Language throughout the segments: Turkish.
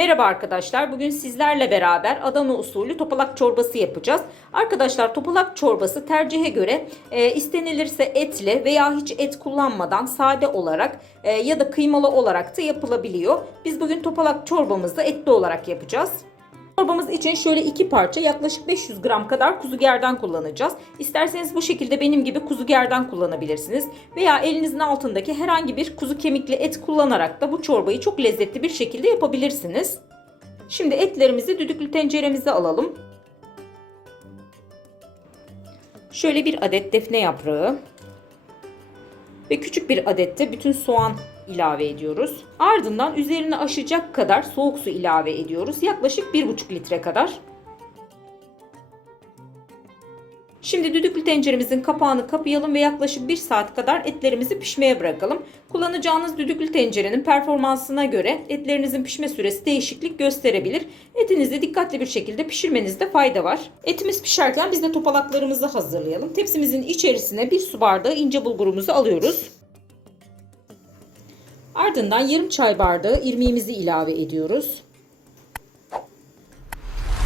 Merhaba arkadaşlar. Bugün sizlerle beraber Adana usulü topalak çorbası yapacağız. Arkadaşlar topalak çorbası tercihe göre istenilirse etli veya hiç et kullanmadan sade olarak ya da kıymalı olarak da yapılabiliyor. Biz bugün topalak çorbamızı etli olarak yapacağız. Çorbamız için şöyle 2 parça yaklaşık 500 gram kadar kuzu gerdan kullanacağız. İsterseniz bu şekilde benim gibi kuzu gerdan kullanabilirsiniz. Veya elinizin altındaki herhangi bir kuzu kemikli et kullanarak da bu çorbayı çok lezzetli bir şekilde yapabilirsiniz. Şimdi etlerimizi düdüklü tenceremize alalım. Şöyle bir adet defne yaprağı ve küçük bir adet de bütün soğan ilave ediyoruz. Ardından üzerine aşacak kadar soğuk su ilave ediyoruz. Yaklaşık 1,5 litre kadar. Şimdi düdüklü tenceremizin kapağını kapayalım ve yaklaşık 1 saat kadar etlerimizi pişmeye bırakalım. Kullanacağınız düdüklü tencerenin performansına göre etlerinizin pişme süresi değişiklik gösterebilir. Etinizi dikkatli bir şekilde pişirmenizde fayda var. Etimiz pişerken biz de topalaklarımızı hazırlayalım. Tepsimizin içerisine 1 su bardağı ince bulgurumuzu alıyoruz. Ardından yarım çay bardağı irmiğimizi ilave ediyoruz.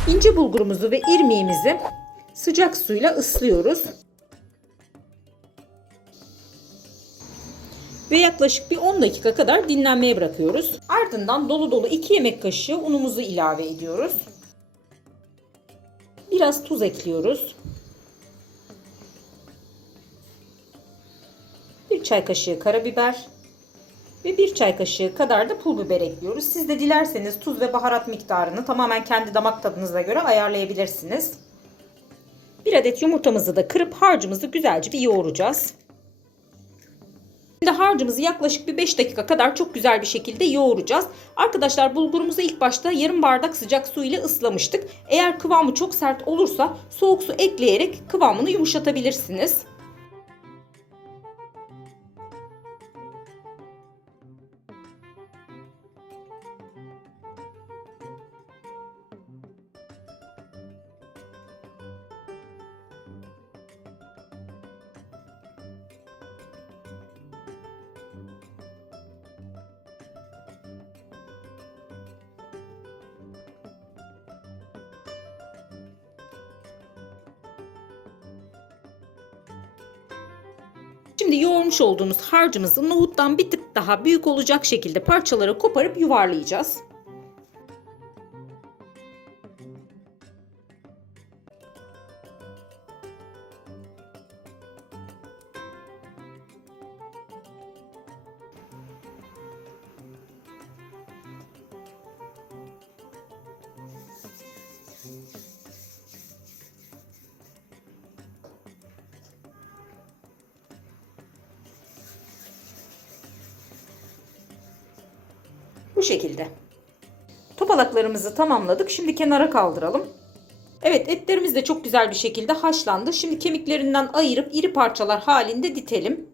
İnce bulgurumuzu ve irmiğimizi sıcak suyla ıslıyoruz. Ve yaklaşık bir 10 dakika kadar dinlenmeye bırakıyoruz. Ardından dolu dolu 2 yemek kaşığı unumuzu ilave ediyoruz. Biraz tuz ekliyoruz. 1 çay kaşığı karabiber ve 1 çay kaşığı kadar da pul biber ekliyoruz. Siz de dilerseniz tuz ve baharat miktarını tamamen kendi damak tadınıza göre ayarlayabilirsiniz. 1 adet yumurtamızı da kırıp harcımızı güzelce bir yoğuracağız. Şimdi harcımızı yaklaşık bir 5 dakika kadar çok güzel bir şekilde yoğuracağız. Arkadaşlar bulgurumuzu ilk başta yarım bardak sıcak su ile ıslamıştık. Eğer kıvamı çok sert olursa soğuk su ekleyerek kıvamını yumuşatabilirsiniz. Şimdi yoğurmuş olduğumuz harcımızı nohuttan bir tık daha büyük olacak şekilde parçalara koparıp yuvarlayacağız. Bu şekilde. Topalaklarımızı tamamladık. Şimdi kenara kaldıralım. Evet, etlerimiz de çok güzel bir şekilde haşlandı. Şimdi kemiklerinden ayırıp iri parçalar halinde ditelim.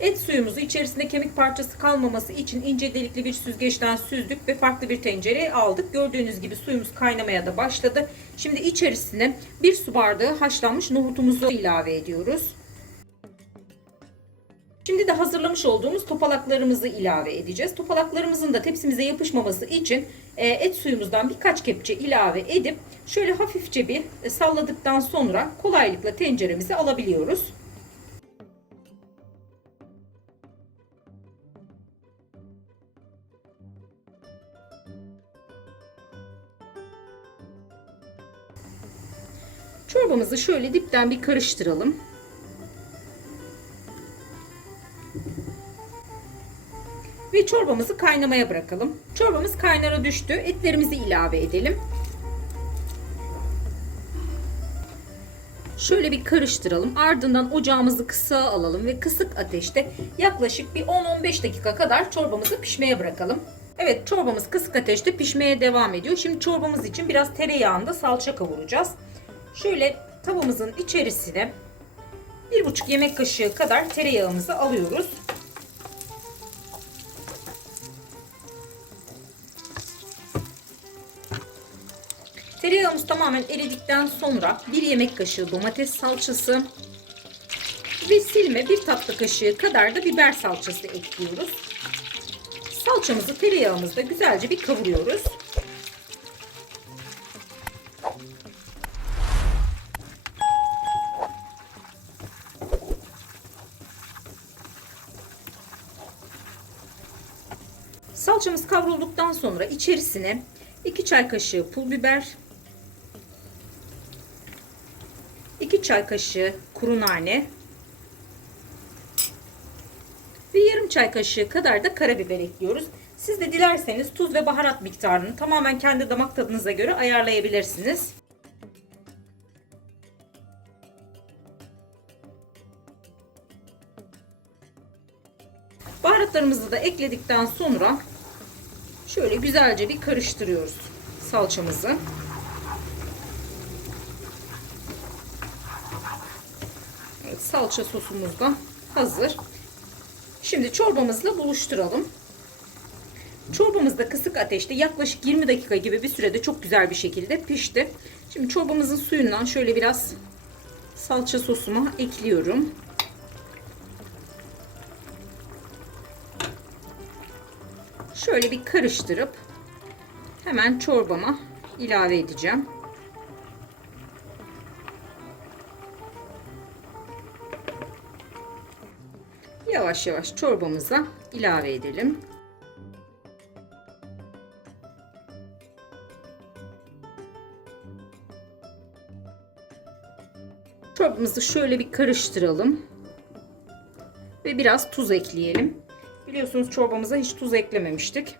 Et suyumuzu içerisinde kemik parçası kalmaması için ince delikli bir süzgeçten süzdük ve farklı bir tencereye aldık. Gördüğünüz gibi suyumuz kaynamaya da başladı. Şimdi içerisine 1 su bardağı haşlanmış nohutumuzu ilave ediyoruz. Şimdi de hazırlamış olduğumuz topalaklarımızı ilave edeceğiz. Topalaklarımızın da tepsimize yapışmaması için et suyumuzdan birkaç kepçe ilave edip şöyle hafifçe bir salladıktan sonra kolaylıkla tenceremize alabiliyoruz. Çorbamızı şöyle dipten bir karıştıralım. Ve çorbamızı kaynamaya bırakalım. Çorbamız kaynara düştü. Etlerimizi ilave edelim. Şöyle bir karıştıralım. Ardından ocağımızı kısığa alalım ve kısık ateşte yaklaşık bir 10-15 dakika kadar çorbamızı pişmeye bırakalım. Evet, çorbamız kısık ateşte pişmeye devam ediyor. Şimdi çorbamız için biraz tereyağında salça kavuracağız. Şöyle tavamızın içerisine 1,5 yemek kaşığı kadar tereyağımızı alıyoruz. Tereyağımız tamamen eridikten sonra 1 yemek kaşığı domates salçası ve dilime 1 tatlı kaşığı kadar da biber salçası ekliyoruz. Salçamızı tereyağımızda güzelce bir kavuruyoruz. Salçamız kavrulduktan sonra içerisine 2 çay kaşığı pul biber, 2 çay kaşığı kuru nane ve yarım çay kaşığı kadar da karabiber ekliyoruz. Siz de dilerseniz tuz ve baharat miktarını tamamen kendi damak tadınıza göre ayarlayabilirsiniz. Baharatlarımızı da ekledikten sonra şöyle güzelce bir karıştırıyoruz salçamızı. Evet, salça sosumuz da hazır. Şimdi çorbamızla buluşturalım. Çorbamız da kısık ateşte yaklaşık 20 dakika gibi bir sürede çok güzel bir şekilde pişti. Şimdi çorbamızın suyundan şöyle biraz salça sosuma ekliyorum. Şöyle bir karıştırıp hemen çorbama ilave edeceğim. Yavaş yavaş çorbamıza ilave edelim. Çorbamızı şöyle bir karıştıralım. Ve biraz tuz ekleyelim. Biliyorsunuz çorbamıza hiç tuz eklememiştik.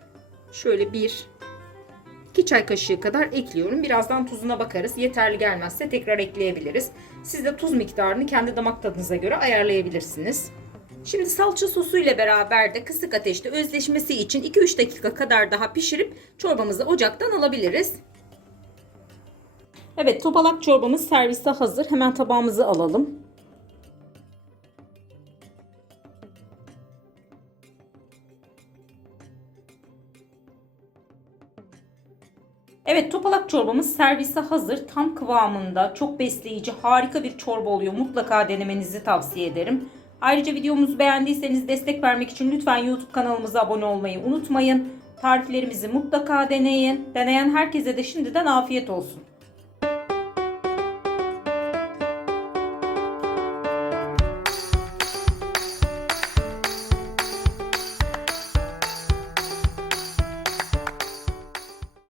Şöyle 1-2 çay kaşığı kadar ekliyorum. Birazdan tuzuna bakarız. Yeterli gelmezse tekrar ekleyebiliriz. Siz de tuz miktarını kendi damak tadınıza göre ayarlayabilirsiniz. Şimdi salça sosu ile beraber de kısık ateşte özleşmesi için 2-3 dakika kadar daha pişirip çorbamızı ocaktan alabiliriz. Evet, topalak çorbamız servise hazır. Hemen tabağımızı alalım. Evet, topalak çorbamız servise hazır. Tam kıvamında, çok besleyici, harika bir çorba oluyor. Mutlaka denemenizi tavsiye ederim. Ayrıca videomuzu beğendiyseniz destek vermek için lütfen YouTube kanalımıza abone olmayı unutmayın. Tariflerimizi mutlaka deneyin. Deneyen herkese de şimdiden afiyet olsun.